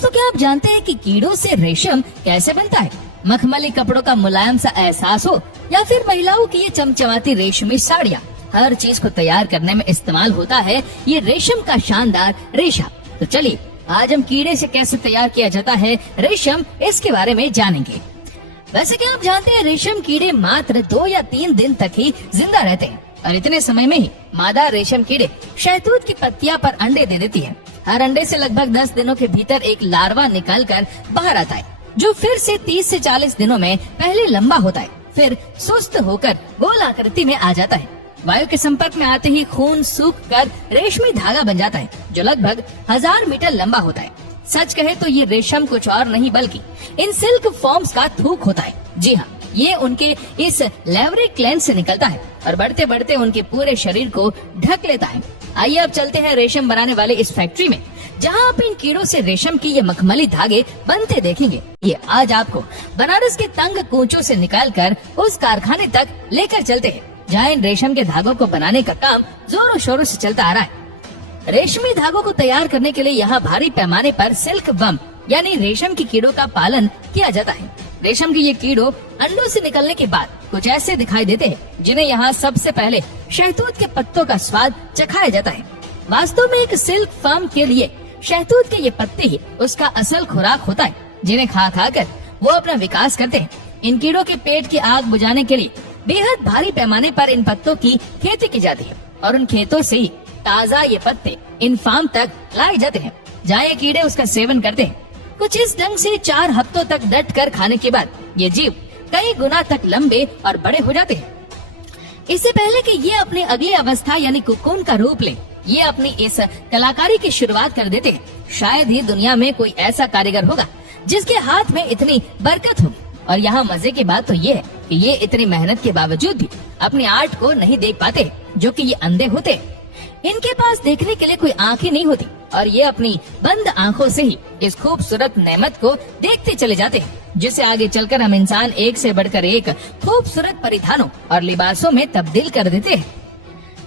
दोस्तों, क्या आप जानते हैं कि कीड़ों से रेशम कैसे बनता है? मखमली कपड़ों का मुलायम सा एहसास हो या फिर महिलाओं की ये चमचमाती रेशमी साड़ियाँ, हर चीज को तैयार करने में इस्तेमाल होता है ये रेशम का शानदार रेशा। तो चलिए आज हम कीड़े से कैसे तैयार किया जाता है रेशम, इसके बारे में जानेंगे। वैसे क्या आप जानते हैं रेशम कीड़े मात्र 2 या 3 दिन तक ही जिंदा रहते हैं और इतने समय में ही मादा रेशम कीड़े शहतूत की पत्तियां पर अंडे दे देती है। हर अंडे से लगभग 10 दिनों के भीतर एक लार्वा निकलकर बाहर आता है, जो फिर से 30 से 40 दिनों में पहले लंबा होता है, फिर सुस्त होकर गोल आकृति में आ जाता है। वायु के संपर्क में आते ही खून सूख कर रेशमी धागा बन जाता है, जो लगभग 1000 मीटर लंबा होता है। सच कहे तो ये रेशम कुछ और नहीं बल्कि इन सिल्क फॉर्म्स का थूक होता है। जी हाँ, ये उनके इस लेवरिक ग्लैंड से निकलता है और बढ़ते बढ़ते उनके पूरे शरीर को ढक लेता है। आइए अब चलते हैं रेशम बनाने वाले इस फैक्ट्री में, जहाँ आप इन कीड़ों से रेशम की ये मखमली धागे बनते देखेंगे। ये आज आपको बनारस के तंग कूचों से निकालकर उस कारखाने तक लेकर चलते हैं, जहाँ इन रेशम के धागों को बनाने का काम जोरों शोरों से चलता आ रहा है। रेशमी धागों को तैयार करने के लिए यहाँ भारी पैमाने पर सिल्क वर्म यानी रेशम की कीड़ों का पालन किया जाता है। रेशम के ये कीड़ों अंडों से निकलने के बाद कुछ ऐसे दिखाई देते हैं, जिन्हें यहाँ सबसे पहले शहतूत के पत्तों का स्वाद चखाया जाता है। वास्तव में एक सिल्क फर्म के लिए शहतूत के ये पत्ते ही उसका असल खुराक होता है, जिन्हें खा खा कर वो अपना विकास करते हैं। इन कीड़ों के पेट की आग बुझाने के लिए बेहद भारी पैमाने पर इन पत्तों की खेती की जाती है और उन खेतों से ही ताज़ा ये पत्ते इन फार्म तक लाए जाते हैं, जहाँ ये कीड़े उसका सेवन करते हैं। कुछ इस ढंग से 4 हफ्तों तक डट कर खाने के बाद ये जीव कई गुना तक लंबे और बड़े हो जाते हैं। इससे पहले कि ये अपनी अगली अवस्था यानी कुकुन का रूप ले, ये अपनी इस कलाकारी की शुरुआत कर देते हैं। शायद ही दुनिया में कोई ऐसा कारीगर होगा जिसके हाथ में इतनी बरकत होगी। और यहाँ मजे की बात तो ये है कि ये इतनी मेहनत के बावजूद भी अपनी आर्ट को नहीं देख पाते, जो कि ये अंधे होते हैं। इनके पास देखने के लिए कोई आंखें नहीं होती और ये अपनी बंद आंखों से ही इस खूबसूरत नेमत को देखते चले जाते हैं, जिसे आगे चलकर हम इंसान एक से बढ़कर एक खूबसूरत परिधानों और लिबासों में तब्दील कर देते हैं।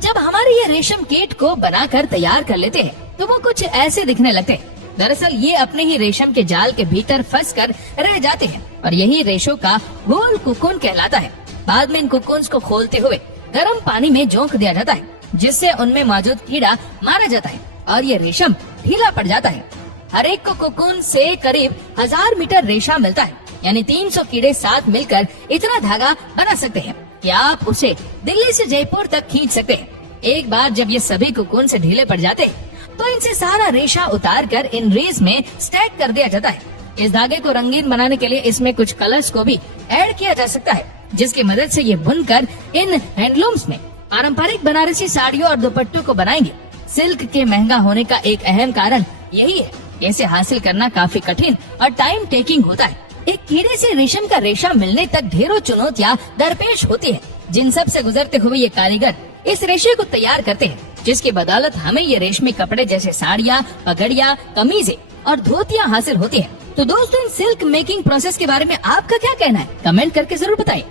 जब हमारे ये रेशम कीट को बनाकर तैयार कर लेते हैं तो वो कुछ ऐसे दिखने लगते हैं। दरअसल ये अपने ही रेशम के जाल के भीतर फंस कर रह जाते हैं और यही रेशों का गोल कुकुन कहलाता है। बाद में इन कुकुन्स को खोलते हुए गर्म पानी में झोंक दिया जाता है, जिससे उनमें मौजूद कीड़ा मारा जाता है और ये रेशम ढीला पड़ जाता है। हर एक को कुकुन से करीब 1000 मीटर रेशा मिलता है, यानी 300 कीड़े साथ मिलकर इतना धागा बना सकते हैं कि आप उसे दिल्ली से जयपुर तक खींच सकते हैं। एक बार जब ये सभी कुकुन से ढीले पड़ जाते हैं तो इनसे सारा रेशा उतार कर इन रीज में स्टैक कर दिया जाता है। इस धागे को रंगीन बनाने के लिए इसमें कुछ कलर्स को भी ऐड किया जा सकता है, जिसकी मदद से ये बुनकर इन हैंडलूम्स में पारंपरिक बनारसी साड़ियों और दुपट्टों को बनाएंगे। सिल्क के महंगा होने का एक अहम कारण यही है, इसे हासिल करना काफी कठिन और टाइम टेकिंग होता है। एक कीड़े से रेशम का रेशा मिलने तक ढेरों चुनौतियां दरपेश होती है, जिन सब से गुजरते हुए ये कारीगर इस रेशे को तैयार करते हैं, जिसकी बदौलत हमें ये रेशमी कपड़े जैसे साड़ियाँ, पगड़ियाँ, कमीजें और धोतियाँ हासिल होती हैं। तो दोस्तों, इन सिल्क मेकिंग प्रोसेस के बारे में आपका क्या कहना है? कमेंट करके जरूर बताएं।